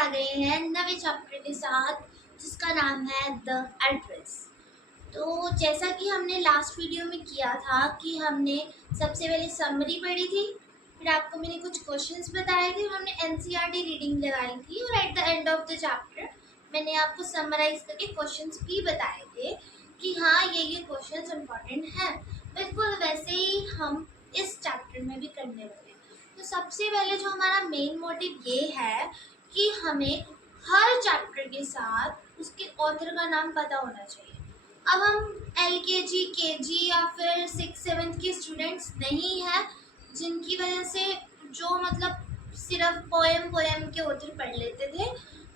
आ गए हैं नए चैप्टर के साथ जिसका नाम है द एड्रेस। तो जैसा कि हमने लास्ट वीडियो में किया था कि हमने सबसे पहले समरी पढ़ी थी, फिर आपको मैंने कुछ क्वेश्चंस बताए थे, हमने एनसीईआरटी रीडिंग लगाई थी और at the end of the chapter मैंने आपको समराइज करके क्वेश्चंस भी बताए थे कि हाँ ये क्वेश्चंस इम्पोर्टेंट हैं। बिल्कुल वैसे ही हम इस चैप्टर में भी करने वाले हैं। तो सबसे पहले जो हमारा मेन मोटिव ये है कि हमें हर चैप्टर के साथ उसके ऑथर का नाम पता होना चाहिए। अब हम एलकेजी केजी या फिर 6-7 के स्टूडेंट्स नहीं हैं जिनकी वजह से जो मतलब सिर्फ पोएम के ऑथर पढ़ लेते थे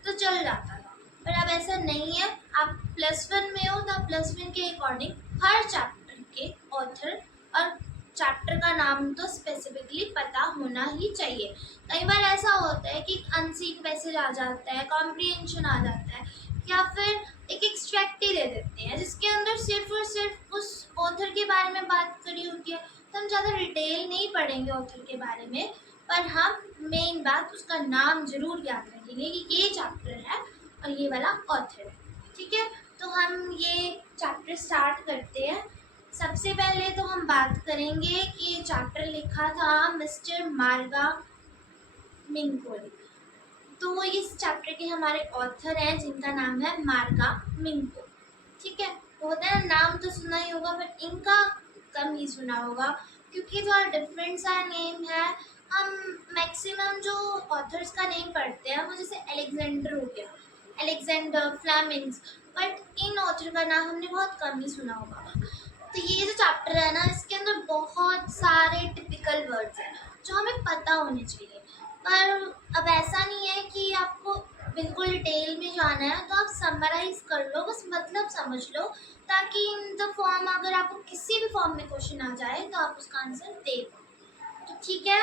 तो चल जाता था, पर अब ऐसा नहीं है। आप +1 में हो तो +1 के अकॉर्डिंग हर चैप्टर के ऑथर और चैप्टर का नाम तो स्पेसिफिकली पता होना ही चाहिए। कई बार ऐसा होता है कि अनसीन पैसेज आ जाता है, कॉम्प्रिहेंशन आ जाता है, या फिर एक एक्सट्रैक्ट ही दे देते हैं जिसके अंदर सिर्फ और सिर्फ उस ऑथर के बारे में बात करी होती है। तो हम ज़्यादा डिटेल नहीं पढ़ेंगे ऑथर के बारे में, पर हम मेन बात उसका नाम जरूर याद रखेंगे कि ये चैप्टर है और ये वाला ऑथर है। ठीक है, तो हम ये चैप्टर स्टार्ट करते हैं। सबसे पहले तो हम बात करेंगे कि ये चैप्टर लिखा था मिस्टर मार्गा मिंकोली। तो इस चैप्टर के हमारे ऑथर हैं जिनका नाम है मार्गा मिंको। ठीक है, तो होता है नाम तो सुना ही होगा पर इनका कम ही सुना होगा क्योंकि थोड़ा डिफरेंट सा नेम है। हम मैक्सिमम जो ऑथर्स का नेम पढ़ते हैं वो जैसे अलेक्जेंडर हो गया, Alexander, Fleming's, but in author का नाम हमने बहुत कम ही सुना होगा। तो ये जो चैप्टर है ना, इसके अंदर बहुत सारे टिपिकल वर्ड्स हैं जो हमें पता होने चाहिए। पर अब ऐसा नहीं है कि आपको बिल्कुल डिटेल में जाना है, तो आप समराइज कर लो, बस मतलब समझ लो, ताकि इन द फॉर्म अगर आपको किसी भी फॉर्म में क्वेश्चन आ जाए तो आप उसका आंसर दे पाओ। तो ठीक है,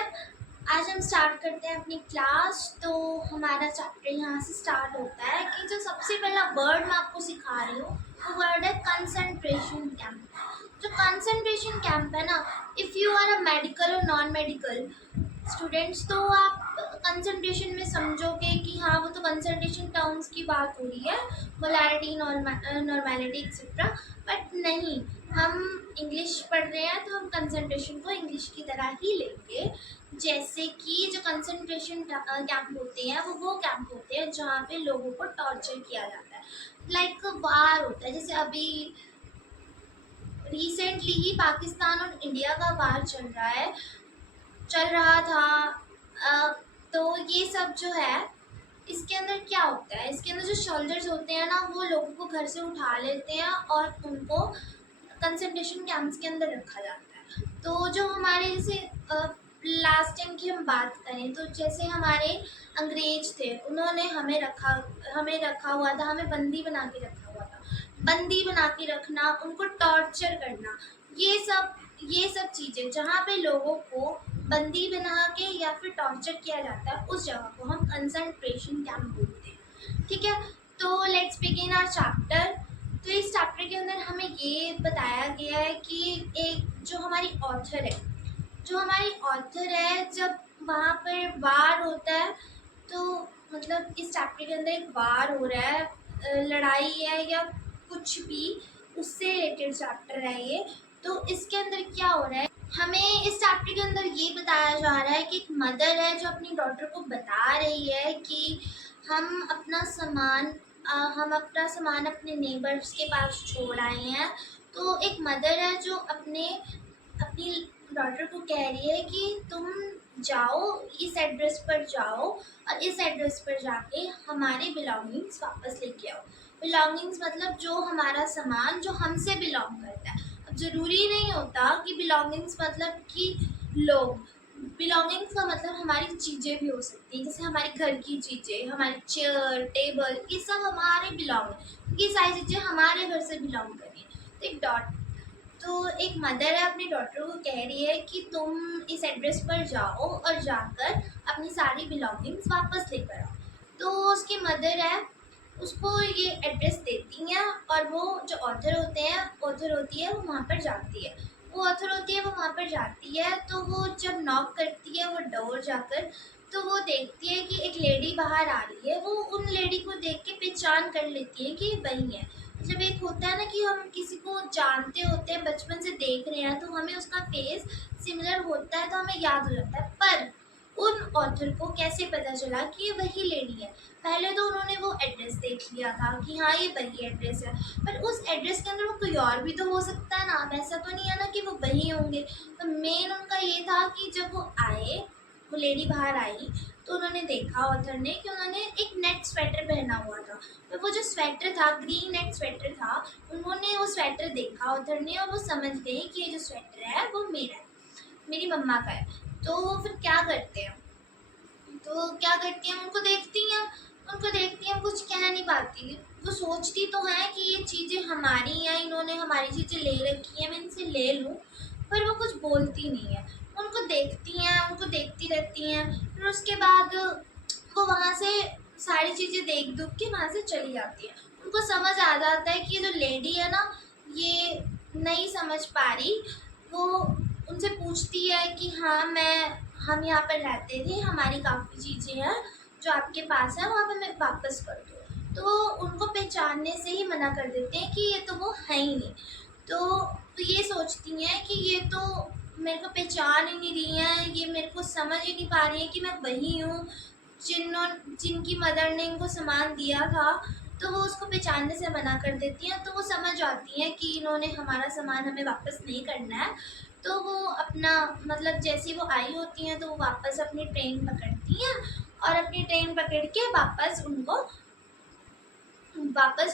आज हम स्टार्ट करते हैं अपनी क्लास। तो हमारा चैप्टर यहाँ से स्टार्ट होता है कि जो सबसे पहला वर्ड मैं आपको सिखा रही हूँ वो वर्ड है कंसंट्रेशन कैंप। जो कंसंट्रेशन कैंप है ना, if you are a medical और नॉन मेडिकल स्टूडेंट्स तो आप कंसंट्रेशन में समझोगे कि हाँ वो तो कंसंट्रेशन टर्म्स की बात हो रही है, मोलैरिटी, नॉर्मैलिटी एक्सेट्रा, बट नहीं, हम इंग्लिश पढ़ रहे हैं तो हम कंसंट्रेशन को इंग्लिश की तरह ही लेंगे। जैसे कि जो कंसंट्रेशन कैंप होते हैं वो कैंप होते हैं जहाँ पे लोगों को टॉर्चर किया जाता है, लाइक वार होता है। जैसे अभी रिसेंटली ही पाकिस्तान और इंडिया का वार चल रहा था। तो ये सब जो है इसके अंदर क्या होता है, इसके अंदर जो सोल्जर्स होते हैं ना वो लोगों को घर से उठा लेते हैं और उनको कंसंट्रेशन कैंप्स के अंदर रखा जाता है। तो जो हमारे जैसे लास्ट टाइम की हम बात करें तो जैसे हमारे अंग्रेज थे, उन्होंने हमें रखा हुआ था, हमें बंदी बना के रखा हुआ था। बंदी बना के रखना, उनको टॉर्चर करना, ये सब चीज़ें जहाँ पे लोगों को बंदी बना के या फिर टॉर्चर किया जाता है उस जगह को हम कंसंट्रेशन कैंप बोलते हैं। ठीक है, तो लेट्स बिगिन आवर चैप्टर। तो इस चैप्टर के अंदर हमें ये बताया गया है कि एक जो हमारी ऑथर है जब वहाँ पर वार होता है, तो मतलब इस चैप्टर के अंदर एक वार हो रहा है, लड़ाई है या कुछ भी उससे रिलेटेड चैप्टर है ये। तो इसके अंदर क्या हो रहा है, हमें इस चैप्टर के अंदर ये बताया जा रहा है कि एक मदर है जो अपनी डॉटर को बता रही है कि हम अपना सामान अपने नेबर्स के पास छोड़ आए हैं। तो एक मदर है जो अपनी डॉटर को कह रही है कि तुम जाओ, इस एड्रेस पर जाओ और इस एड्रेस पर जाके हमारे बिलोंगिंग्स वापस लेके आओ। बिलोंगिंग्स मतलब जो हमारा सामान जो हमसे बिलोंग करता है। अब ज़रूरी नहीं होता कि बिलोंगिंग्स मतलब कि लोग, बिलोंगिंग्स का मतलब हमारी चीज़ें भी हो सकती हैं, जैसे हमारे घर की चीज़ें, हमारी चेयर टेबल, ये सब हमारे बिलोंग, ये सारी चीज़ें हमारे घर से बिलोंग करें। तो एक मदर है अपनी डॉटर को कह रही है कि तुम इस एड्रेस पर जाओ और जाकर अपनी सारी बिलोंगिंग्स वापस लेकर आओ। तो उसकी मदर है उसको ये एड्रेस देती हैं और वो जो ऑथर होती है वो वहाँ पर जाती है। वो वहाँ पर जाती है तो वो जब नॉक करती है वो डोर जाकर तो वो देखती है कि एक लेडी बाहर आ रही है, वो उन लेडी को देख के पहचान कर लेती है कि ये वही है। मतलब एक होता है ना कि हम किसी को जानते होते हैं, बचपन से देख रहे हैं, तो हमें उसका फेस सिमिलर होता है तो हमें याद हो जाता है। पर उन ऑथर को कैसे पता चला कि ये वही लेडी है? पहले तो उन्होंने वो एड्रेस देख लिया था कि हाँ ये वही एड्रेस है, पर उस एड्रेस के अंदर वो कोई और भी तो हो सकता है ना, ऐसा तो नहीं है ना कि वो वही होंगे। तो मेन उनका ये था कि जब वो आए, वो लेडी बाहर आई, तो उन्होंने देखा ऑथर ने कि उन्होंने एक नेट स्वेटर पहना हुआ था। तो वो जो स्वेटर था, ग्रीन नेट स्वेटर था, उन्होंने वो स्वेटर देखा ऑथर ने, और वो समझ गए कि ये जो स्वेटर है वो मेरा है, मेरी मम्मा का है। तो वो फिर क्या करते हैं, उनको देखती हैं, कुछ कह नहीं पाती। वो सोचती तो है कि ये चीज़ें हमारी हैं, इन्होंने हमारी चीज़ें ले रखी हैं, मैं इनसे ले लूँ, पर वो कुछ बोलती नहीं है। उनको देखती रहती हैं। फिर उसके बाद वो वहाँ से सारी चीज़ें देख दुख के वहाँ से चली जाती है। उनको समझ आ जाता है कि ये जो लेडी है ना, ये नहीं समझ पा रही। वो उनसे पूछती है कि हाँ हम यहाँ पर रहते थे, हमारी काफ़ी चीज़ें हैं जो आपके पास है, वहाँ पर मैं वापस कर दो। तो वो उनको पहचानने से ही मना कर देते हैं कि ये तो वो है ही नहीं। तो ये सोचती हैं कि ये तो मेरे को पहचान ही नहीं रही हैं, ये मेरे को समझ ही नहीं पा रही है कि मैं वही हूँ जिनकी मदर ने इनको सामान दिया था। तो वो उसको पहचानने से मना कर देती हैं। तो वो समझ जाती हैं कि इन्होंने हमारा सामान हमें वापस नहीं करना है। तो वो अपना मतलब जैसे वो आई होती हैं तो वो वापस अपनी ट्रेन पकड़ती हैं, और अपनी ट्रेन पकड़ के वापस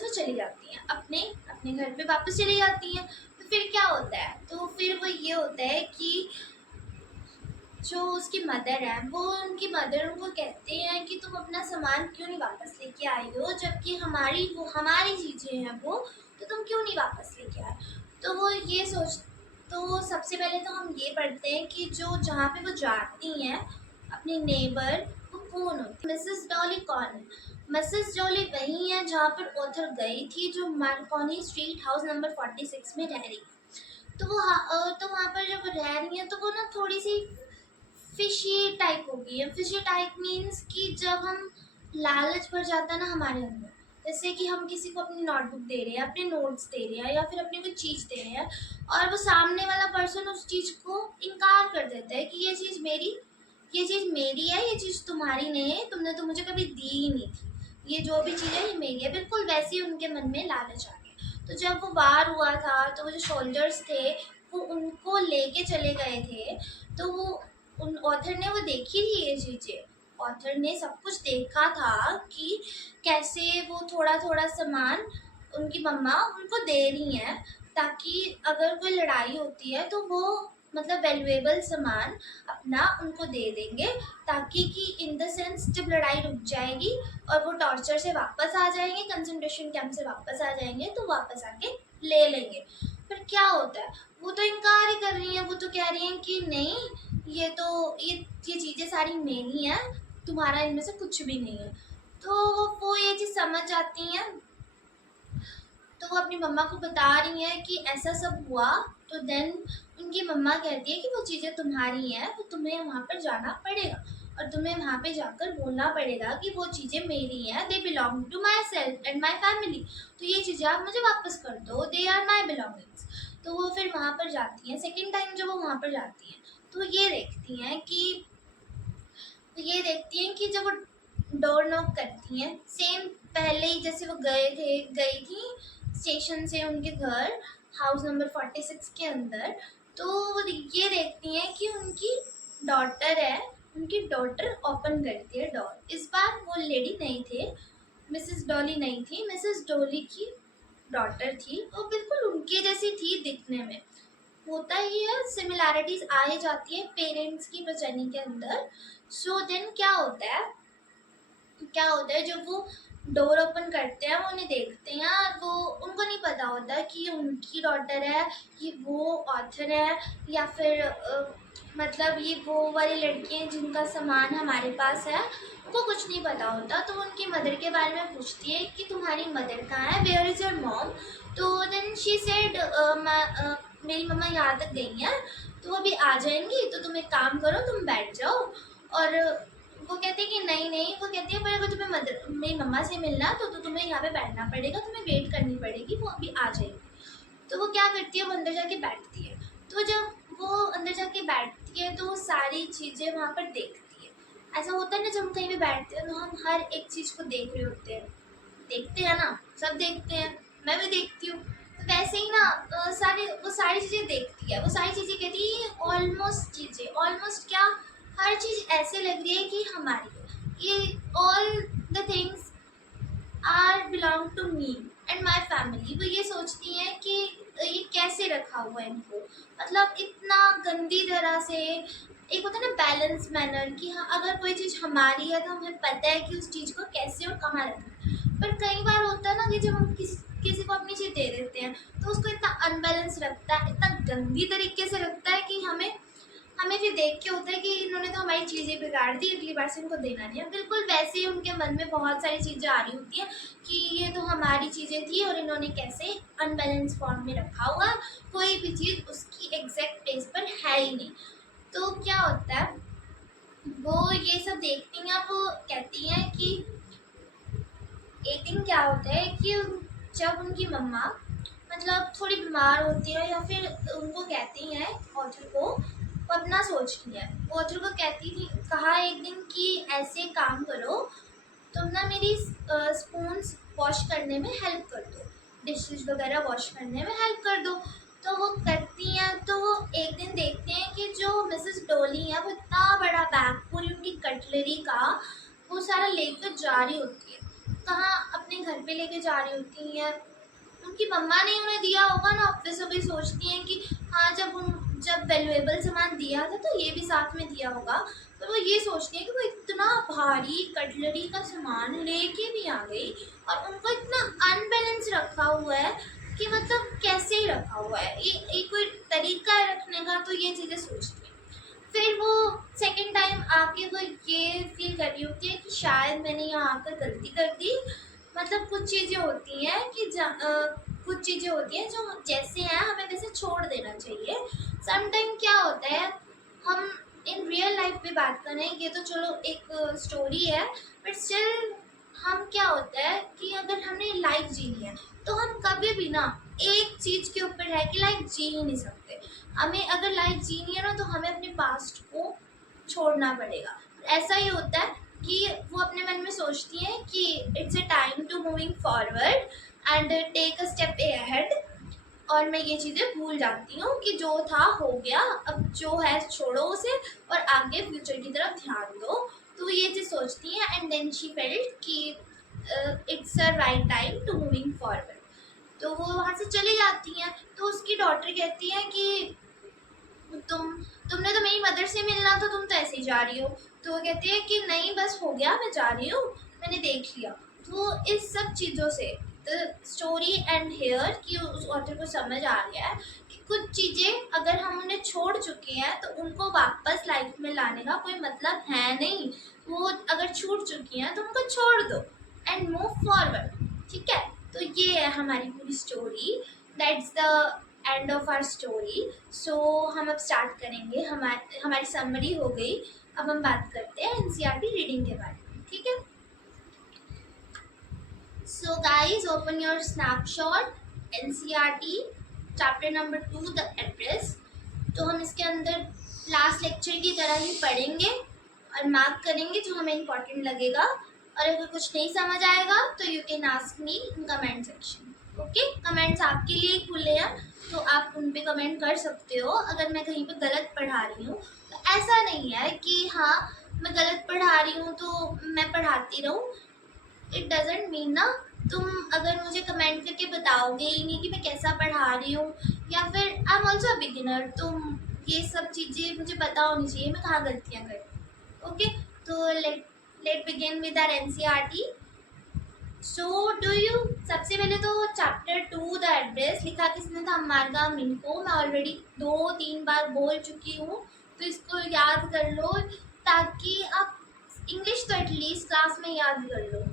वो चली जाती हैं, अपने अपने घर पे वापस चली जाती हैं। तो फिर क्या होता है, तो फिर वो ये होता है कि जो उसकी मदर है, वो उनकी मदर उनको कहते हैं कि तुम अपना सामान क्यों नहीं वापस लेके आई हो, जबकि हमारी चीज़ें हैं वो, तो तुम क्यों नहीं वापस लेके आए। तो वो ये सोच तो सबसे पहले तो हम ये पढ़ते हैं कि जो जहाँ पे वो जाती हैं अपनी नेबर, वो कौन होती है। मिसेस डॉली कौन है? मिसेस डॉली वही है जहाँ पर ऑथर गई थी, जो मार्कोनी स्ट्रीट हाउस नंबर 46 में रह रही है। तो वहाँ पर जब रह रही हैं तो वो ना थोड़ी सी फिशी टाइप हो गई है। फिशी टाइप मीन्स कि जब हम लालच भर जाता है ना हमारे अंदर, जैसे कि हम किसी को अपनी नोटबुक दे रहे हैं, अपने नोट्स दे रहे हैं, या फिर अपनी कोई चीज़ दे रहे हैं, और वो सामने वाला पर्सन उस चीज़ को इनकार कर देता है कि ये चीज़ मेरी है, ये चीज़ तुम्हारी नहीं है, तुमने तो मुझे कभी दी ही नहीं थी, ये जो भी चीज़ है ये मेरी है। बिल्कुल वैसे ही उनके मन में लालच आ गया। तो जब वो वार हुआ था तो वो जो सोल्जर्स थे वो उनको लेके चले गए थे। तो वो उन ऑथर ने वो देखी थी ये चीज़ें। ऑथर ने सब कुछ देखा था कि कैसे वो थोड़ा थोड़ा सामान उनकी मम्मा उनको दे रही हैं, ताकि अगर कोई लड़ाई होती है तो वो मतलब वैल्यूएबल सामान अपना उनको दे देंगे, ताकि कि इन द सेंस जब लड़ाई रुक जाएगी और वो टॉर्चर से वापस आ जाएंगे, कंसंट्रेशन कैंप से वापस आ जाएंगे, तो वापस आके ले लेंगे। फिर क्या होता है, वो तो इनकार ही कर रही हैं। वो तो कह रही हैं कि नहीं, ये चीज़ें सारी मेरी हैं, तुम्हारा इनमें से कुछ भी नहीं है। तो वो ये चीज़ समझ जाती हैं। तो वो अपनी मम्मा को बता रही हैं कि ऐसा सब हुआ। तो देन उनकी मम्मा कहती है कि वो चीज़ें तुम्हारी हैं, तो तुम्हें वहाँ पर जाना पड़ेगा, और तुम्हें वहाँ पे जाकर बोलना पड़ेगा कि वो चीज़ें मेरी हैं, they belong to myself and my family, तो ये चीज़ें आप मुझे वापस कर दो, दे आर माई बिलोंगिंग्स। तो वो फिर वहाँ पर जाती हैं। सेकेंड टाइम जब वो वहाँ पर जाती हैं तो ये देखती हैं कि जब वो डोर नॉक करती हैं, सेम पहले ही जैसे वो गई थी स्टेशन से उनके घर, हाउस नंबर 46 के अंदर। तो वो ये देखती हैं कि उनकी डॉटर है, उनकी डॉटर ओपन करती है डोर। इस बार वो लेडी नहीं थे, मिसेस डॉली नहीं थी, मिसेस डॉली की डॉटर थी। वो बिल्कुल उनके जैसी थी दिखने में। होता ही है, सिमिलैरिटीज आ ही जाती है पेरेंट्स की प्रजनी के अंदर। सो देन क्या होता है जब वो डोर ओपन करते हैं, वो उन्हें देखते हैं, और वो उनको नहीं पता होता कि ये उनकी डॉटर है, ये वो ऑथर है, या फिर मतलब ये वो वाली लड़की हैं जिनका सामान हमारे पास है। उनको कुछ नहीं पता होता। तो वो उनकी मदर के बारे में पूछती है कि तुम्हारी मदर कहाँ है, वेयर इज़ योर मॉम। तो देन शी सेड मेरी मम्मा यहाँ तक गई हैं, तो वो अभी आ जाएंगी, तो तुम एक काम करो, तुम बैठ जाओ। और वो कहते हैं कि नहीं नहीं, वो कहते हैं पर अगर तुम्हें मेरी मम्मा से मिलना तो तुम्हें यहाँ पे बैठना पड़ेगा, तुम्हें वेट करनी पड़ेगी, वो अभी आ जाएगी। तो वो क्या करती है, वो अंदर जाके बैठती है। तो जब वो अंदर जाके बैठती है तो वो सारी चीज़ें वहाँ पर देखती है। ऐसा होता है ना, जब हम कहीं भी बैठते हैं तो हम हर एक चीज़ को देख रहे होते हैं, देखते हैं ना, सब देखते हैं, मैं भी देखती हूँ। तो वैसे ही ना वो सारी चीज़ें देखती है, वो सारी चीज़ें कहती है, ऑलमोस्ट चीज़ें, ऑलमोस्ट क्या, हर चीज़ ऐसे लग रही है कि हमारी है। ये all the things are belong to me and my family. वो ये सोचती हैं कि ये कैसे रखा हुआ है इनको, मतलब इतना गंदी तरह से। एक होता है ना बैलेंस मैनर कि हाँ, अगर कोई चीज़ हमारी है तो हमें पता है कि उस चीज़ को कैसे और कहाँ रखना है। पर कई बार होता है ना कि जब हम किसी को अपनी चीज़ दे देते हैं तो उसको इतना अनबैलेंस रखता है, इतना गंदी तरीके से रखता है कि हमें फिर देख के होता है कि इन्होंने तो हमारी चीज़ें बिगाड़ दी, अगली बार से इनको देना नहीं है। बिल्कुल वैसे ही उनके मन में बहुत सारी चीज़ें आ रही होती हैं कि ये तो हमारी चीज़ें थी और इन्होंने कैसे अनबैलेंस फॉर्म में रखा हुआ, कोई भी चीज़ उसकी एग्जैक्ट प्लेस पर है ही नहीं। तो क्या होता है, वो ये सब देखती हैं, वो कहती हैं कि एक दिन क्या होता है कि जब उनकी मम्मा मतलब थोड़ी बीमार होती है या फिर उनको कहती हैं, ऑथर को, वो अपना सोचती है। वो ऑथर को कहा एक दिन कि ऐसे काम करो, तुम ना मेरी स्पून्स वॉश करने में हेल्प कर दो, डिशेज वगैरह वॉश करने में हेल्प कर दो। तो वो करती हैं। तो वो एक दिन देखते हैं कि जो मिसेस डोली है वो इतना बड़ा बैग पूरी उनकी कटलरी का वो सारा लेकर जा रही होती है। कहाँ, अपने घर पे लेके जा रही होती हैं। उनकी मम्मा ने उन्हें दिया होगा ना, ऑब्वियस भी सोचती हैं कि हाँ, जब वैल्यूएबल सामान दिया था तो ये भी साथ में दिया होगा। तो वो ये सोचती है कि वो इतना भारी कटलरी का सामान लेके भी आ गई और उनको इतना अनबैलेंस रखा हुआ है कि मतलब कैसे ही रखा हुआ है, ये कोई तरीका है रखने का। तो ये चीज़ें सोचती है। फिर वो सेकंड टाइम आके वो ये फील कर रही होती है कि शायद मैंने यहाँ आकर गलती कर दी। मतलब कुछ चीज़ें होती हैं कि कुछ चीज़ें होती हैं जो जैसे हैं हमें वैसे छोड़ देना चाहिए। समटाइम क्या होता है, हम इन रियल लाइफ में बात करें, ये तो चलो एक स्टोरी है, बट स्टिल हम क्या होता है कि अगर हमने लाइफ जीनी है तो हम कभी भी ना एक चीज़ के ऊपर रह के लाइफ जी ही नहीं सकते। हमें अगर लाइफ जीनी है ना तो हमें अपने पास्ट को छोड़ना पड़ेगा। ऐसा ही होता है कि वो अपने मन में सोचती हैं कि it's a time to moving forward and take a step ahead, और मैं ये चीज़ें भूल जाती हूँ कि जो था हो गया, अब जो है छोड़ो उसे और आगे फ्यूचर की तरफ ध्यान दो। तो वो ये चीज़ सोचती हैं एंड देन शी फेल्ट कि it's a right time to moving forward. तो वो वहाँ से चली जाती हैं। तो उसकी डॉटर कहती है कि तुमने तो मेरी मदर से मिलना था, तुम तो ऐसे ही जा रही हो। तो वो कहती है कि नहीं, बस हो गया, मैं जा रही हूँ, मैंने देख लिया। तो इस सब चीज़ों से द स्टोरी एंड हेयर कि उस ऑथर को समझ आ गया है कि कुछ चीज़ें अगर हम उन्हें छोड़ चुके हैं तो उनको वापस लाइफ में लाने का कोई मतलब है नहीं। वो अगर छूट चुकी हैं तो उनको छोड़ दो एंड मूव फॉरवर्ड। ठीक है, तो ये है हमारी पूरी story. That's the end of our story. So हम अब स्टार्ट करेंगे, हमारी समरी हो गई। अब हम बात करते हैं एनसीईआरटी रीडिंग के बारे में। ठीक है, so guys open your snapshot, NCERT chapter number 2 the address. तो हम इसके अंदर लास्ट लेक्चर की तरह ही पढ़ेंगे और मार्क करेंगे जो हमें इम्पोर्टेंट लगेगा। और अगर कुछ नहीं समझ आएगा तो you can ask me in comment section. Okay, comments आपके लिए ही खुले हैं, तो आप उन पे कमेंट कर सकते हो। अगर मैं कहीं पे गलत पढ़ा रही हूँ तो ऐसा नहीं है कि हाँ मैं गलत पढ़ा रही हूँ तो मैं पढ़ाती रहूँ, इट डजेंट मीन ना। तुम अगर मुझे कमेंट करके बताओगे ही नहीं कि मैं कैसा पढ़ा रही हूँ, या फिर आई एम ऑल्सो बिगिनर, तो ये सब चीज़ें मुझे पता होनी चाहिए मैं कहाँ गलतियाँ करती। ओके, तो let begin with our NCERT. So do you, सबसे पहले तो चैप्टर 2 द एड्रेस लिखा किसने था, मार्गा मिनको। मैं ऑलरेडी 2-3 बार बोल चुकी हूँ, तो इसको याद कर लो ताकि आप इंग्लिश तो एटलीस्ट क्लास में याद कर लो।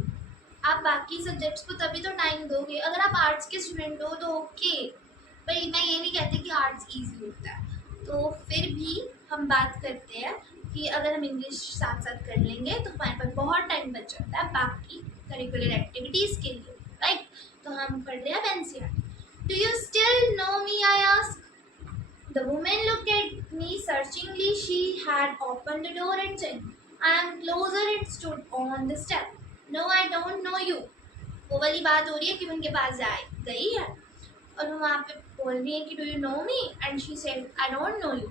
आप बाकी सब्जेक्ट्स को तभी तो टाइम दोगे। अगर आप आर्ट्स के स्टूडेंट हो तो ओके, पर मैं ये नहीं कहती कि आर्ट्स ईजी होता है। तो फिर भी हम बात करते हैं कि अगर हम इंग्लिश साथ साथ कर लेंगे तो हमारे पास बहुत टाइम बच जाता है बाकी करिकुलर एक्टिविटीज़ के लिए, राइट। तो हम पढ़ रहे हैं अब NCERT. Do you still know me, I ask. The woman looked at me searchingly. She had opened the door and said, I am closer and stood on the step. No, I don't know you. वो वाली बात हो रही है कि उनके पास गई है और वो वहाँ पे बोल रही है कि do you know me, and she said I don't know you,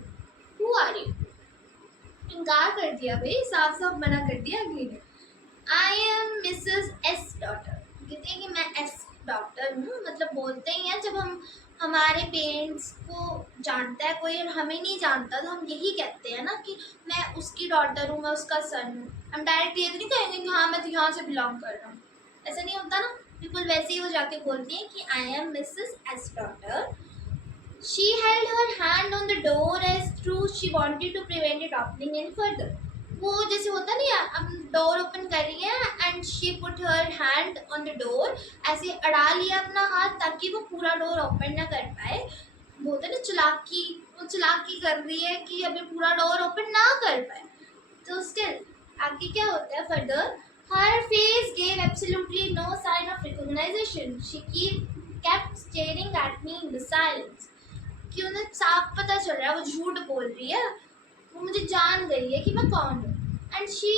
who are you. इनकार कर दिया भाई, साफ साफ मना कर दिया अगली ने। I am Mrs S daughter, कहते हैं कि मैं एस डॉक्टर हूँ। मतलब बोलते ही हैं जब हम हमारे पेरेंट्स को जानता है कोई और हमें नहीं जानता तो हम यही कहते हैं ना कि मैं उसकी डॉटर हूँ, मैं उसका सन हूँ। हम डायरेक्ट ये नहीं कहेंगे कि हाँ मैं तो यहाँ से बिलोंग कर रहा हूँ, ऐसा नहीं होता ना। बिल्कुल वैसे ही वो जाके बोलती हैं कि I am Mrs S daughter. She held her hand on the door as though she wanted to prevent it opening any further. वो जैसे होता नहीं है, अब डोर ओपन कर रही है and she put her hand on the door, ऐसे अड़ा लिया अपना हाथ ताकि वो पूरा डोर ओपन ना कर पाए। वो होता है ना चालाकी, वो चालाकी कर रही है कि अभी पूरा डोर ओपन ना कर पाए। तो स्टिल आगे क्या होता है further, her face gave absolutely no sign of recognition. She kept staring at me in the silence. कि उन्हें साफ पता चल रहा है वो झूठ बोल रही है, वो मुझे जान गई है कि मैं कौन हूँ। एंड शी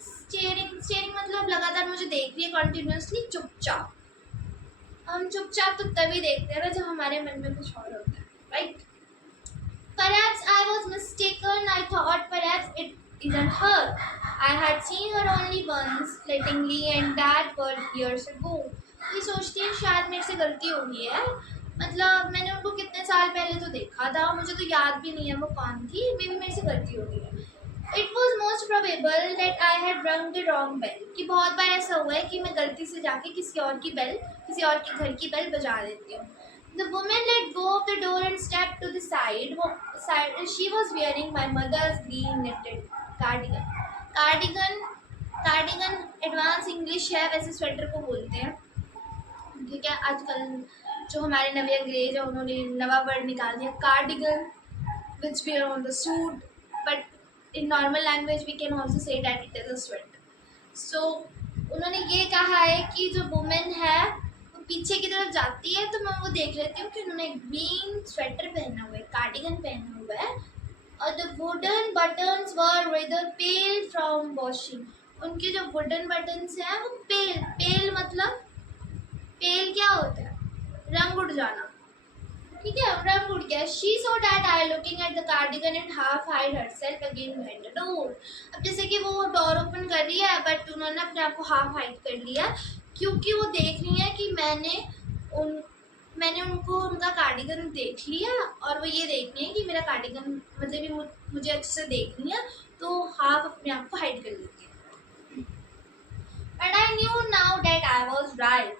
स्टेयरिंग मतलब लगातार मुझे देख रही है कॉन्टिन्यूसली, चुपचाप। हम चुपचाप तो तभी देखते हैं ना जब हमारे मन में कुछ और होता है, right. Perhaps I was mistaken. I thought perhaps it isn't her. I had seen her only once, fleetingly, and that was years ago. ये सोचती है शायद मेरे से गलती हो गई है, मतलब मैंने उनको कितने साल पहले तो देखा था, मुझे तो याद भी नहीं है वो कौन थी, मे बी मेरे से गलती हो गई है। It was most probable that I had रंग द रॉन्ग बेल, कि बहुत बार ऐसा हुआ है कि मैं गलती से जाके किसी और की बेल, किसी और के घर की बेल बजा देती हूँ। The woman let go of the door and stepped to the side. She was wearing my mother's green knitted cardigan. Cardigan advance English है, वैसे स्वेटर को बोलते हैं, ठीक है। आजकल जो हमारे नवे अंग्रेज है उन्होंने नवा वर्ड निकाल दिया cardigan, which we on the suit, but in normal language we can also say that it is a sweater. So उन्होंने ये कहा है कि जो वुमेन है वो पीछे की तरफ जाती है तो मैं वो देख लेती हूँ कि उन्होंने ग्रीन स्वेटर पहना हुआ है, कार्डिगन पहना हुआ है, और the wooden buttons were rather pale from washing. उनके जो वुडन बटन्स हैं वो पेल मतलब पेल क्या होता है, रंग उड़ जाना, ठीक है, रंग उड़ गया। She saw that I looking at the cardigan and half hide herself again behind the door. अब जैसे कि वो डोर ओपन कर रही है बट उन्होंने अपने आप को हाफ हाइड कर लिया क्योंकि वो देख रही है कि मैंने उनको उनका कार्डिगन देख लिया और वो ये देख रही है कि मेरा कार्डिगन मतलब भी मुझे अच्छे से देख रही है, तो हाफ अपने आप को हाइड कर लेती है। But I knew now that I was right.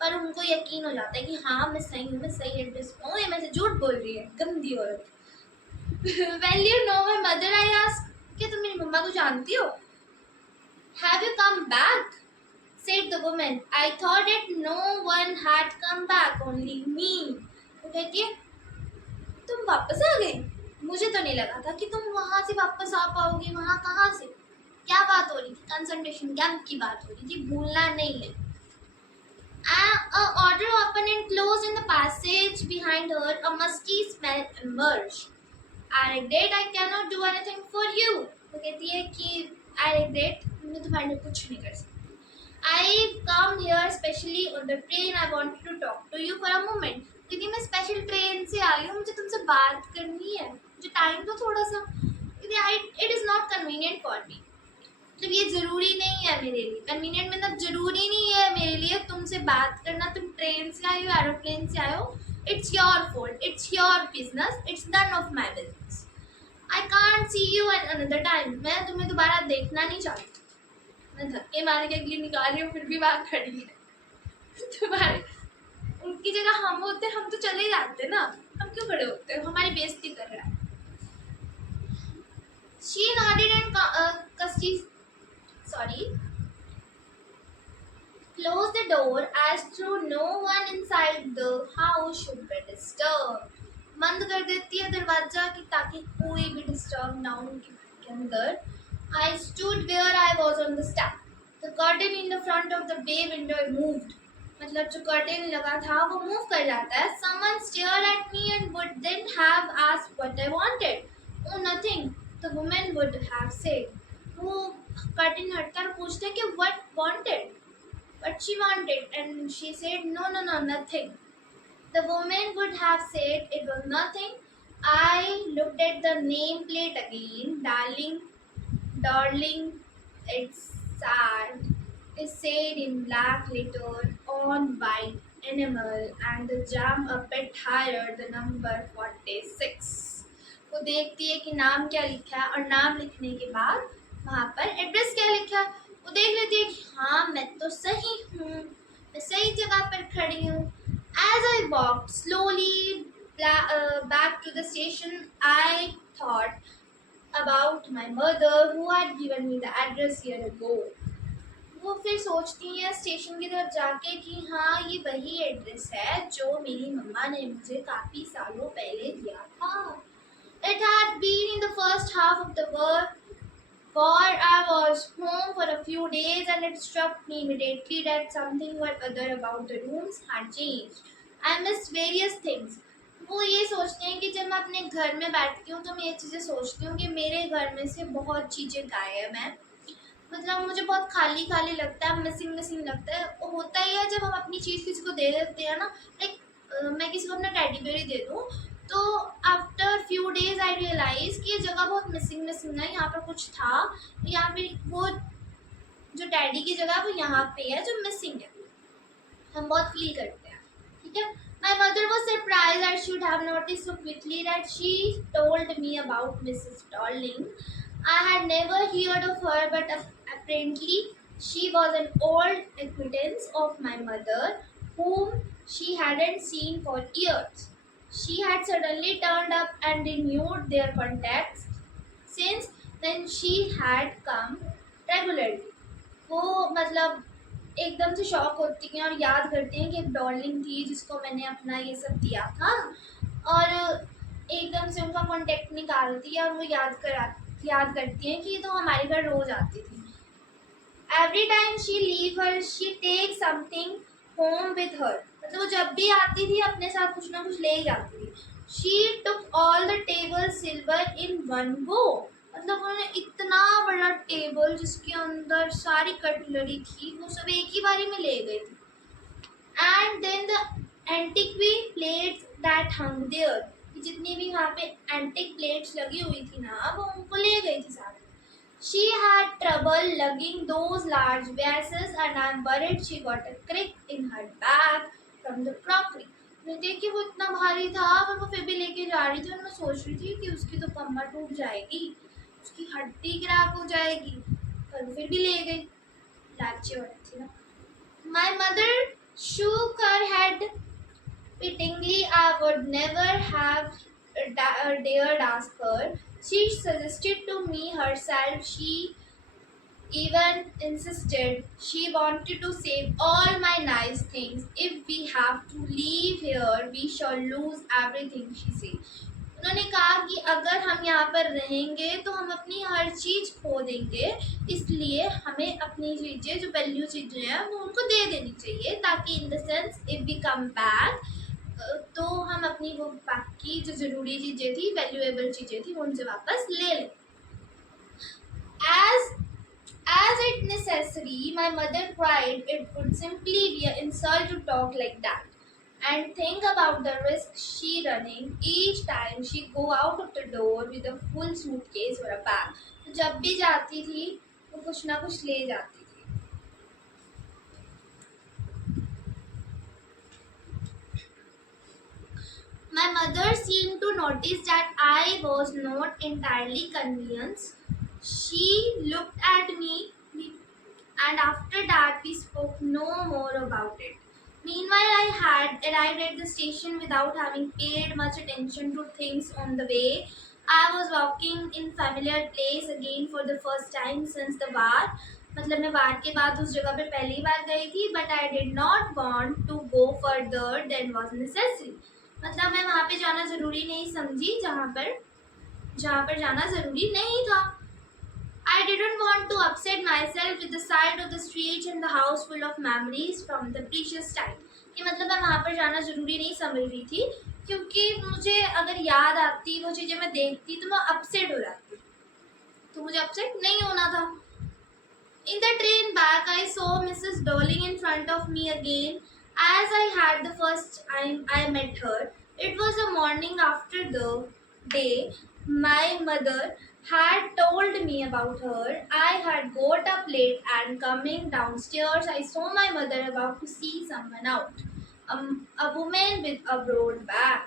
पर उनको यकीन हो जाता है कि हाँ मैं सही हूँ, मैं सही एड्रेस पे हूँ, ये मैं से झूठ बोल रही है, गंदी औरत। Well you know my mother, I asked. क्या तुम मेरी मम्मा को जानती हो? Have you come back? Said the woman. I thought that no one had come back, only me. वो कहती है तुम वापस आ गई, मुझे तो नहीं लगा था कि तुम वहाँ से वापस आ पाओगे। वहाँ कहाँ से, क्या बात हो रही थी? कंसंट्रेशन कैंप की बात हो रही थी, भूलना नहीं है। A order opened and closed in the passage behind her. A musty smell emerged. I regret I cannot do anything for you. वो कहती है कि I regret मैं तुम्हारे लिए कुछ नहीं कर सकती। I come here specially on the train. I wanted to talk to you for a moment. क्योंकि मैं स्पेशल ट्रेन से आई हूँ, मुझे तुमसे बात करनी है, मुझे टाइम तो थोड़ा सा, क्योंकि it is not convenient for me. मतलब ये ज़रूरी नहीं है मेरे लिए, कन्वीनियंट मतलब ज़रूरी नहीं है मेरे लिए तुमसे बात करना। तुम ट्रेन से आए हो, एरोप्लेन से आए हो, it's your fault, it's your business, it's none of my business. I can't see you at another time. मैं तुम्हें दोबारा देखना नहीं चाहती। मैं धक्के मार के अगली निकाल रही हूँ, फिर भी बात खड़ी है। तुम्हारे उनकी जगह हम होते, हम तो चले जाते ना, हम क्यों खड़े होते हैं? हमारी बेइज्जती कर रहा है। She nodded and closed the door as though no one inside the house should be disturbed. बंद कर देती है दरवाजा कि ताकि कोई भी डिस्टर्ब ना हो उनके घर के अंदर. I stood where I was on the step. The curtain in the front of the bay window moved. मतलब जो कर्टेन लगा था वो मूव कर जाता है. Someone stared at me and would then have asked what I wanted. Oh, nothing. The woman would have said. वो curtain हटता और पूछते कि what wanted, what she wanted, and she said no, nothing. The woman would have said it was nothing. I looked at the nameplate again. Darling, it's sad. It said in black letter on white enamel and the jam a bit higher, the number 46. वो देखती है कि नाम क्या लिखा है और नाम लिखने के बाद वहाँ पर एड्रेस क्या लिखा है. वो देख लेती है कि हाँ मैं तो सही हूँ, मैं सही जगह पर खड़ी हूँ. As I walked slowly back to the station, I thought about my mother who had given me the address year ago. वो फिर सोचती है स्टेशन की तरफ जाके कि हाँ ये वही एड्रेस है जो मेरी मम्मा ने मुझे काफ़ी सालों पहले दिया था. It had been in the first half of the war, for I was home for a few days and it struck me immediately that something or other about the rooms had changed. I missed various things. वो ये सोचते हैं कि जब मैं अपने घर में बैठती हूँ तो मैं ये चीज़ें सोचती हूँ कि मेरे घर में से बहुत चीज़ें गायब हैं. मतलब मुझे बहुत खाली खाली लगता है, मिसिंग लगता है. वो होता ही है जब हम अपनी चीज़ किसी को दे देते हैं ना. लाइक मैं किसी को अपना टेडी बेयर ही दे दूँ तो after few days I realize कि ये जगह बहुत मिसिंग है. यहाँ पर कुछ था, यहाँ पे वो जो डैडी की जगह वो यहाँ पे है जो मिसिंग है. हम बहुत फील करते हैं. ठीक है. My mother was surprised I should have noticed so quickly that she told me about Mrs. Darling. I had never heard of her, but apparently she was an old acquaintance of my mother, whom she hadn't seen for years. She had suddenly turned up and renewed their contacts. Since then she had come regularly. वो मतलब एकदम से shock होती हैं और याद करती हैं कि एक डॉर्लिंग थी जिसको मैंने अपना ये सब दिया था, और एकदम से उनका कॉन्टेक्ट निकालती है और वो याद करती हैं कि ये तो हमारे घर रोज आती थी. Every time she leave her she take something home with her. मतलब वो जब भी आती थी अपने साथ कुछ ना कुछ ले ही जाती थी. She took all the table silver in one go. मतलब उन्होंने इतना बड़ा टेबल जिसके अंदर सारी कटलरी थी वो सब एक ही बारी में ले गई थी. And then the antique plates that hung there. जितनी भी वहाँ पे एंटिक प्लेट्स लगी हुई थी ना वो उनको ले गई थी सारी. She had trouble lugging those large vases and I'm worried she got a crick in her bag from the crockery. मैं देखी वो इतना भारी था पर वो फिर भी लेके जा रही थी और मैं सोच रही थी कि उसकी तो कमर टूट जाएगी, उसकी हड्डी क्रैक हो जाएगी, पर वो फिर भी ले गई. लालची औरत थी ना. My mother shook her head pityingly. I would never have dared ask her. She suggested to me herself. She even insisted she wanted to save all my nice things. If we have to leave here, we shall lose everything, she said. उन्होंने कहा कि अगर हम यहाँ पर रहेंगे तो हम अपनी हर चीज़ खो देंगे, इसलिए हमें अपनी चीज़ें जो वैल्यू चीज़ें हैं वो उनको दे देनी चाहिए ताकि in the sense if we come back तो हम अपनी वो बाकी जो ज़रूरी चीज़ें थी, वैल्यूएबल चीज़ें थी, वो उनसे वापस ले लें. As it necessary, my mother cried it would simply be an insult to talk like that. And think about the risk she running each time she go out of the door with a full suitcase or a bag. तो जब भी जाती थी वो कुछ ना कुछ ले जाती थी. My mother seemed to notice that I was not entirely convinced. She looked at me, and after that we spoke no more about it. Meanwhile, I had arrived at the station without having paid much attention to things on the way. I was walking in familiar place again for the first time since the war. मतलब मैं वार के बाद उस जगह पे पहली बार गई थी. But I did not want to go further than was necessary. मतलब मैं वहाँ पे जाना ज़रूरी नहीं समझी जहाँ पर जाना ज़रूरी नहीं था. I didn't want to upset myself with the sight of the streets and the house full of memories from the precious time. कि मतलब मैं वहाँ पर जाना ज़रूरी नहीं समझ रही थी, क्योंकि मुझे अगर याद आती वो चीज़ें मैं देखती तो मैं अपसेट हो जाती, तो मुझे अपसेट नहीं होना था. In the train back, I saw Mrs. Darling in front of me again, as I had the first time I met her. It was a morning after the day my mother had told me about her. I had got up late and coming downstairs, I saw my mother about to see someone out. A woman with a broad back.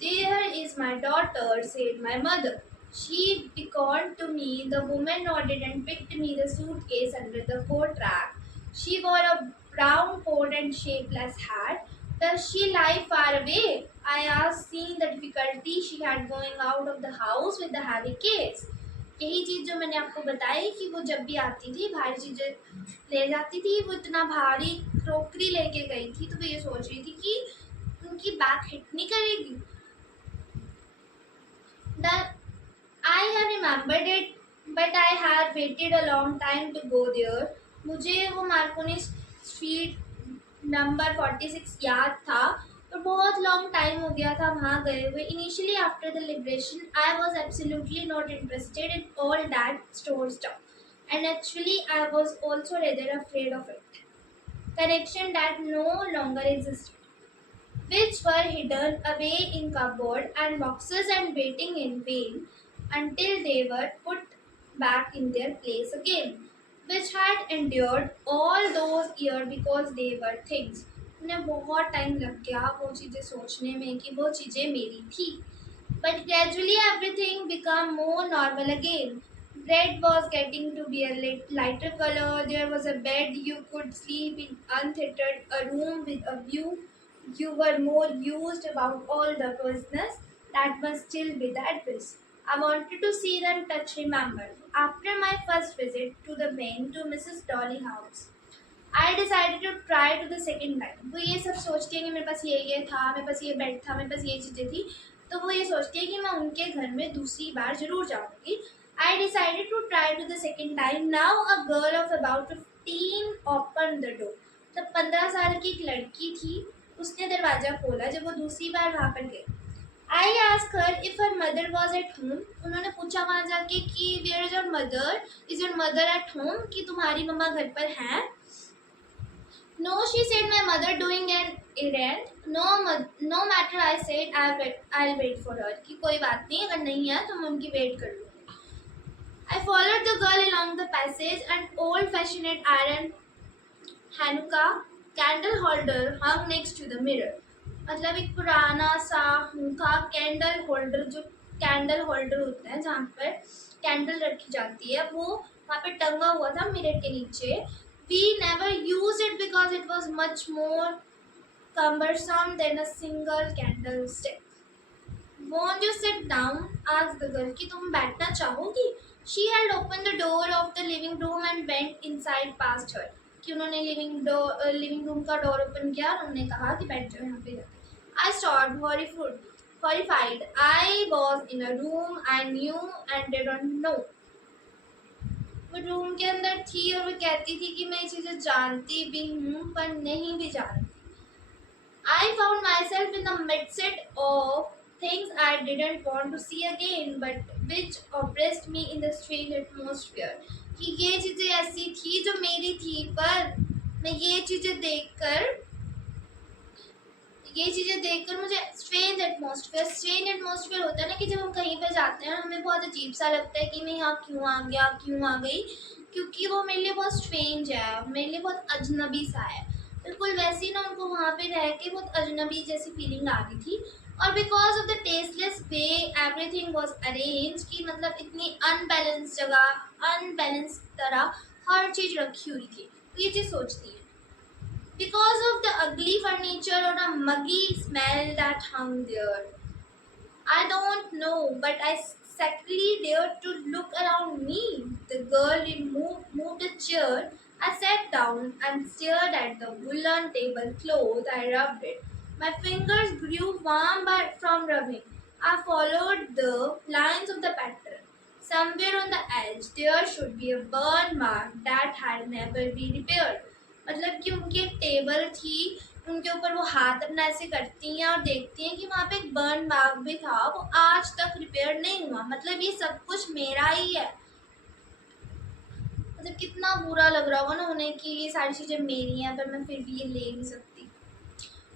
There is my daughter, said my mother. She beckoned to me. The woman nodded and picked me the suitcase under the coat rack. She wore a brown coat and shapeless hat. Does she lie far away? I asked, seeing the difficulty she had going out of the house with the heavy case. यही चीज़ जो मैंने आपको बताई कि वो जब भी आती थी भारी चीज़ें ले जाती थी, वो इतना भारी क्रोकरी लेके गई थी, तो वो ये सोच रही थी कि उनकी बैक हिट नहीं करेगी. That I have remembered it, but I had waited a long time to go there. मुझे वो मार्कोनी स्ट्रीट नंबर 46 याद था, पर बहुत लॉन्ग टाइम हो गया था वहाँ गए हुए. Initially, after the liberation, I was absolutely not interested in all that store stuff, and actually, I was also rather afraid of it. Connection that no longer existed, which were hidden away in cupboard and boxes and waiting in vain until they were put back in their place again, which had endured all those years because they were things. उन्हें बहुत time लग गया वो चीज़ें सोचने में कि वो चीज़ें मेरी थी. But gradually everything became more normal again. Bread was getting to be a lighter color. There was a bed you could sleep in untheatered, a room with a view. You were more used about all the business that must still be the address. I wanted to see and touch remember. After my first visit to the main to Mrs. Dolly house, I decided to try to the second time. वो ये सब सोचती है कि मेरे पास ये था, मेरे पास ये बेड था, मेरे पास ये चीज़ें थी, तो वो ये सोचती है कि मैं उनके घर में दूसरी बार जरूर जाऊंगी. I decided to try to the second time. Now a girl of about 15 opened the door. तब 15 साल की एक लड़की थी, उसने दरवाजा खोला जब वो दूसरी बार वहाँ पर गई. I asked her if her mother was at home. उन्होंने पूछा वहाँ जाके कि where is your mother? Is your mother at home? कि तुम्हारी मम्मा घर पर हैं? No, she said, my mother doing an errand. No matter, I said, I'll wait for her. कि कोई बात नहीं, अगर नहीं है तो मैं उनकी वेट कर लूँगी. I followed the girl along the passage. An old-fashioned iron Hanukkah candle holder hung next to the mirror. मतलब एक पुराना सा हुक्का कैंडल होल्डर, जो कैंडल होल्डर होता है जहाँ पर कैंडल रखी जाती है, वो वहाँ पे टंगा हुआ था मिरर के नीचे. We never used it because it was much more cumbersome than a single candlestick. Won't you sit down? asked the girl. कि तुम बैठना चाहोगी? She had opened the door of the living room and went inside past her. कि उन्होंने living room का door open किया और उन्होंने कहा कि बैठ जाओ यहाँ पे. I stopped horrified. I was in a room I knew and didn't know. वो रूम के अंदर थी और वो कहती थी कि मैं ये चीज़ें जानती भी हूँ पर नहीं भी जानती. I found myself in the midst of things I didn't want to see again, but which oppressed me in the strange atmosphere. कि ये चीज़ें ऐसी थी जो मेरी थी, पर मैं ये चीज़ें देखकर मुझे स्ट्रेंज एटमॉस्फेयर होता है ना, कि जब हम कहीं पे जाते हैं हमें बहुत अजीब सा लगता है कि मैं यहाँ क्यों आ गया, क्यों आ गई, क्योंकि वो मेरे लिए बहुत स्ट्रेंज है, मेरे लिए बहुत अजनबी सा है. बिल्कुल वैसे ही ना उनको वहाँ पे रह के बहुत अजनबी जैसी फीलिंग आ रही थी. और because of the tasteless way everything was arrange, की मतलब इतनी अनबैलेंस जगह, अनबैलेंस तरह हर चीज़ रखी हुई थी. तो ये चीज़ सोचती है. Because of the ugly furniture or a muggy smell that hung there. I don't know, but I secretly dared to look around me. The girl moved a chair. I sat down and stared at the woolen tablecloth. I rubbed it. My fingers grew warm from rubbing. I followed the lines of the pattern. Somewhere on the edge there should be a burn mark that had never been repaired. मतलब कि उनकी एक table थी, उनके ऊपर वो हाथ अपना ऐसे करती हैं और देखती हैं कि वहाँ पे एक बर्न मार्क भी था, वो आज तक रिपेयर नहीं हुआ। मतलब ये सब कुछ मेरा ही है। मतलब कितना बुरा लग रहा होगा ना उन्हें कि ये सारी चीज़ें मेरी हैं पर मैं फिर भी ये ले नहीं सकती।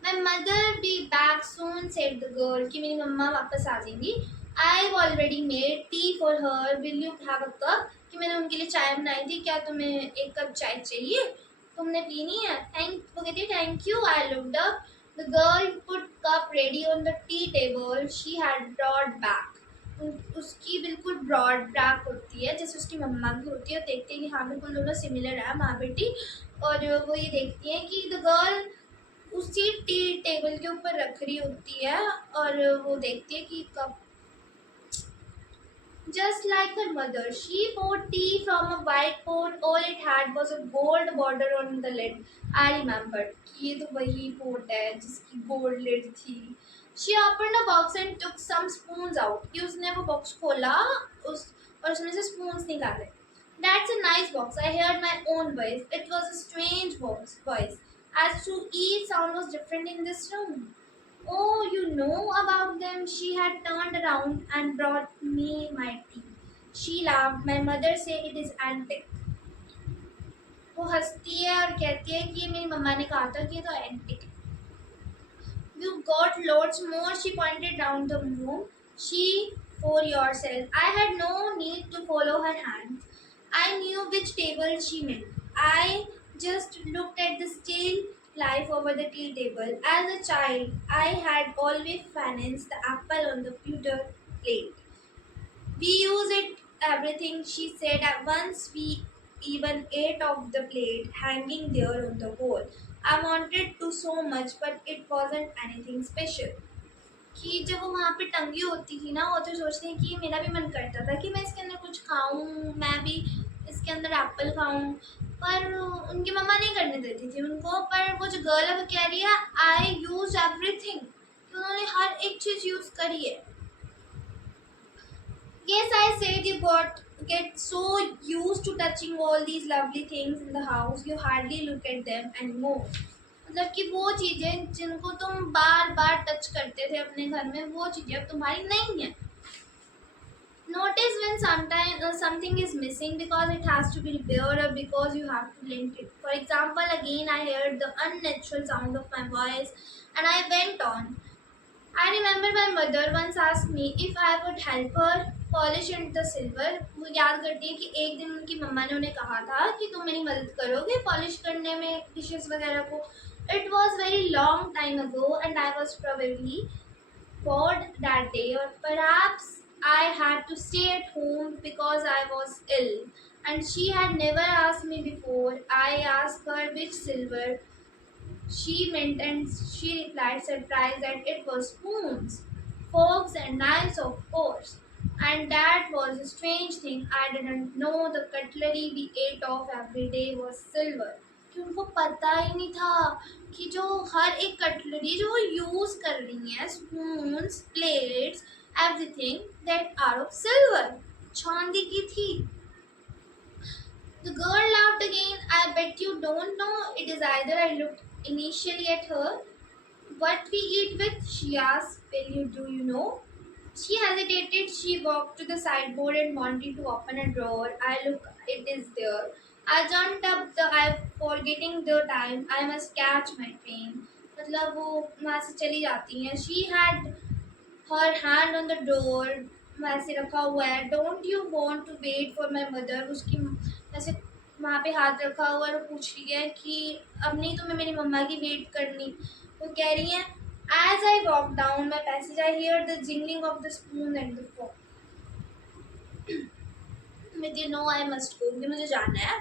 My mother be back soon, said the girl, कि मेरी मम्मा वापस आ जाएंगी। I've already made tea for her. Will you have a cup? कि मैंने उनके लिए चाय बनाई थी, क्या तुम्हें एक कप चाय चाहिए? तुमने पीनी है? वो कहती है thank you. I looked up. The girl put cup ready on the tea table. She had brought back. उसकी बिल्कुल ब्रॉड बैक होती है जैसे उसकी मम्मा की होती है। देखते हैं कि हाँ बिल्कुल दोनों सिमिलर है माँ बेटी। और वो ये देखती है कि द गर्ल उसी टी टेबल के ऊपर रख रही होती है और वो देखती है कि कब just like her mother, she poured tea from a white pot. All it had was a gold border on the lid. I remembered कि ये तो वही pot है जिसकी gold lid थी। She opened a box and took some spoons out. कि उसने वो box खोला और उसमें से spoons निकाले। That's a nice box. I heard my own voice. It was a strange voice. As to each sound was different in this room. Oh, you know about them. She had turned around and brought me my tea. She laughed. My mother said it is antique. वो हंसती है और कहती है कि मेरी मम्मा ने कहा था कि ये तो एंटिक है। You got loads more. She pointed down the room. She for yourself. I had no need to follow her hand. I knew which table she meant. I just looked at the still life over the tea table. As a child, I had always financed the apple on the pewter plate. We use it everything, she said. At once we even ate off the plate hanging there on the wall. I wanted to so much, but it wasn't anything special. कि जब वो वहाँ पे टंगी होती थी ना, वो तो सोचते हैं कि मेरा भी मन करता था कि मैं इसके अंदर कुछ खाऊं, मैं भी इसके अंदर एप्पल खाऊं, पर उनकी मम्मा नहीं करने देती थी उनको। पर वो जो गर्ल है वो कह रही है आई यूज एवरीथिंग, कि उन्होंने हर एक चीज़ यूज़ करी है। Yes, I said you get so used to touching all these lovely things in the house, you hardly look at them anymore. मतलब कि वो चीज़ें जिनको तुम बार बार टच करते थे अपने घर में, वो चीज़ें अब तुम्हारी नहीं है। Notice when sometimes something is missing because it has to be repaired or because you have to link it. For example, again I heard the unnatural sound of my voice and I went on. I remember my mother once asked me if I would help her polish the silver. वो याद करती है कि एक दिन उनकी मम्मा ने उन्हें कहा था कि तुम मेरी मदद करोगे पॉलिश करने में डिशेस वगैरह को। It was very long time ago and I was probably bored that day, or perhaps I had to stay at home because I was ill. And she had never asked me before. I asked her which silver she meant, and she replied, surprised, that it was spoons, forks, and knives, of course. And that was a strange thing. I didn't know the cutlery we ate off every day was silver. कि उनको पता ही नहीं था कि जो हर एक cutlery जो वो यूज कर रही हैं, spoons, plates, everything that are of silver, चांदी की थी। The girl laughed again. I bet you don't know. It is either. I looked initially at her. What we eat with? She asked. Will you do you know? She hesitated. She walked to the sideboard and wanted to open a drawer. I look. It is there. I jumped up. I forgetting the time. I must catch my train. मतलब वो वहाँ से चली जाती हैं. She had her hand on the door. वैसे रखा हुआ है. Don't you want to wait for my mother? उसकी ऐसे वहाँ पे हाथ रखा हुआ है और पूछ रही है कि अब नहीं तुम्हें मेरी मम्मा की वेट करनी। वो कह रही है As I walk down my passage, I hear the jingling of the spoon and the fork. With you know I must go. मुझे जाना है।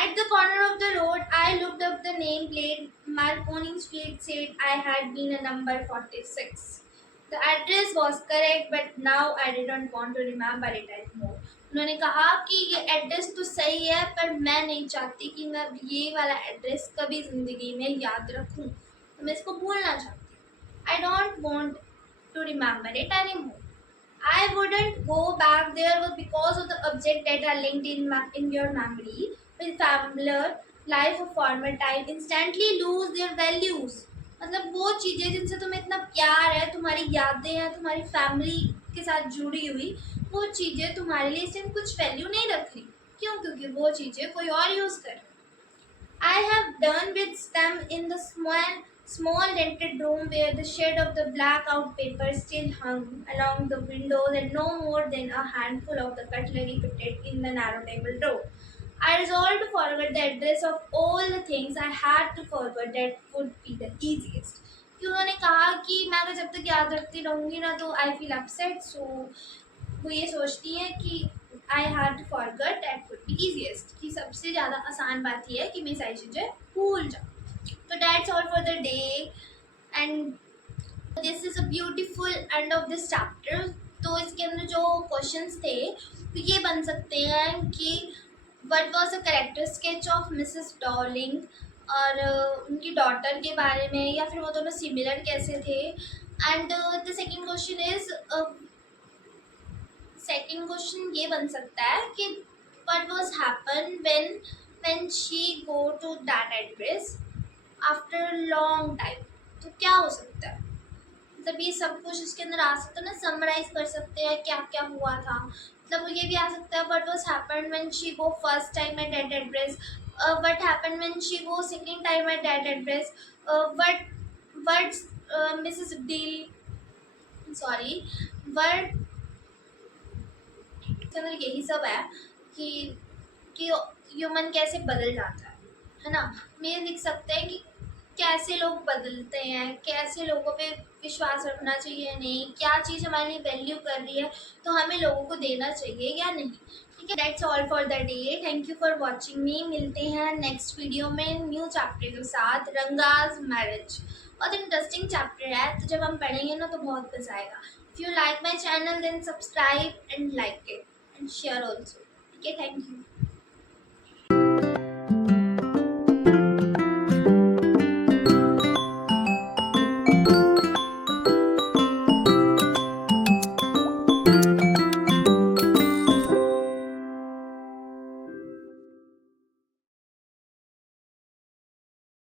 At the corner of the road, I looked up the name plate. Marconi Street said I had been a number 46. The address was correct, but now I didn't want to remember it anymore. उन्होंने कहा कि ये address तो सही है पर मैं नहीं चाहती कि मैं ये वाला एड्रेस कभी ज़िंदगी में याद रखूं, तो मैं इसको भूलना चाहती हूँ। I don't want to remember it anymore. I wouldn't go back there was because of the object that are linked in your memory with familiar life of former time instantly lose their values. मतलब वो चीज़ें जिनसे तुम्हें इतना प्यार है, तुम्हारी यादें हैं, तुम्हारी फैमिली के साथ जुड़ी हुई, वो चीज़ें तुम्हारे लिए इस टाइम कुछ वैल्यू नहीं रख रही. क्यों? क्योंकि वो चीज़ें कोई और यूज़ कर. I have done with them in the small rented room where the shade of the blackout paper still hung along the windows and no more than a handful of the cutlery fitted in the narrow table drawer. I resolved to forget the address of all the things I had to forget that would be the easiest. कि उन्होंने कहा कि मैं अगर जब तक याद रखती रहूँगी ना तो आई फील अपसेट. सो वो ये सोचती हैं कि I had to forget that would be easiest, कि सबसे ज़्यादा आसान बात ये है कि मैं सारी चीज़ें भूल जाऊँ. तो that's all for the day and this is a beautiful end of this chapter. तो इसके अंदर जो क्वेश्चंस थे तो ये बन सकते हैं कि what was the character sketch of Mrs Darling, और उनकी डॉटर के बारे में, या फिर वो दोनों सिमिलर कैसे थे. एंड द सेकेंड क्वेश्चन ये बन सकता है कि what was happen when she go to that address after long time. तो क्या हो सकता है, मतलब ये सब कुछ इसके अंदर आ सकता है ना. समराइज कर सकते हैं क्या क्या हुआ था. मतलब ये भी आ सकता है what was happened when she go first time at that address, what happened when she go second time at that address, what's Mrs. Deal, sorry, what. इसके अंदर यही सब है कि ह्यूमन कैसे बदल जाता है ना. हम ये लिख सकते हैं कि कैसे लोग बदलते हैं, कैसे लोगों पे विश्वास रखना चाहिए नहीं, क्या चीज़ हमारे लिए वैल्यू कर रही है तो हमें लोगों को देना चाहिए या नहीं. ठीक है, that's all for the day. Thank you for watching मी. मिलते हैं नेक्स्ट वीडियो में न्यू चैप्टर के साथ. रंगाज मैरिज बहुत इंटरेस्टिंग चैप्टर है, तो जब हम पढ़ेंगे ना तो बहुत मजा आएगा. If you like my channel then subscribe and like it and share also. Okay, thank you.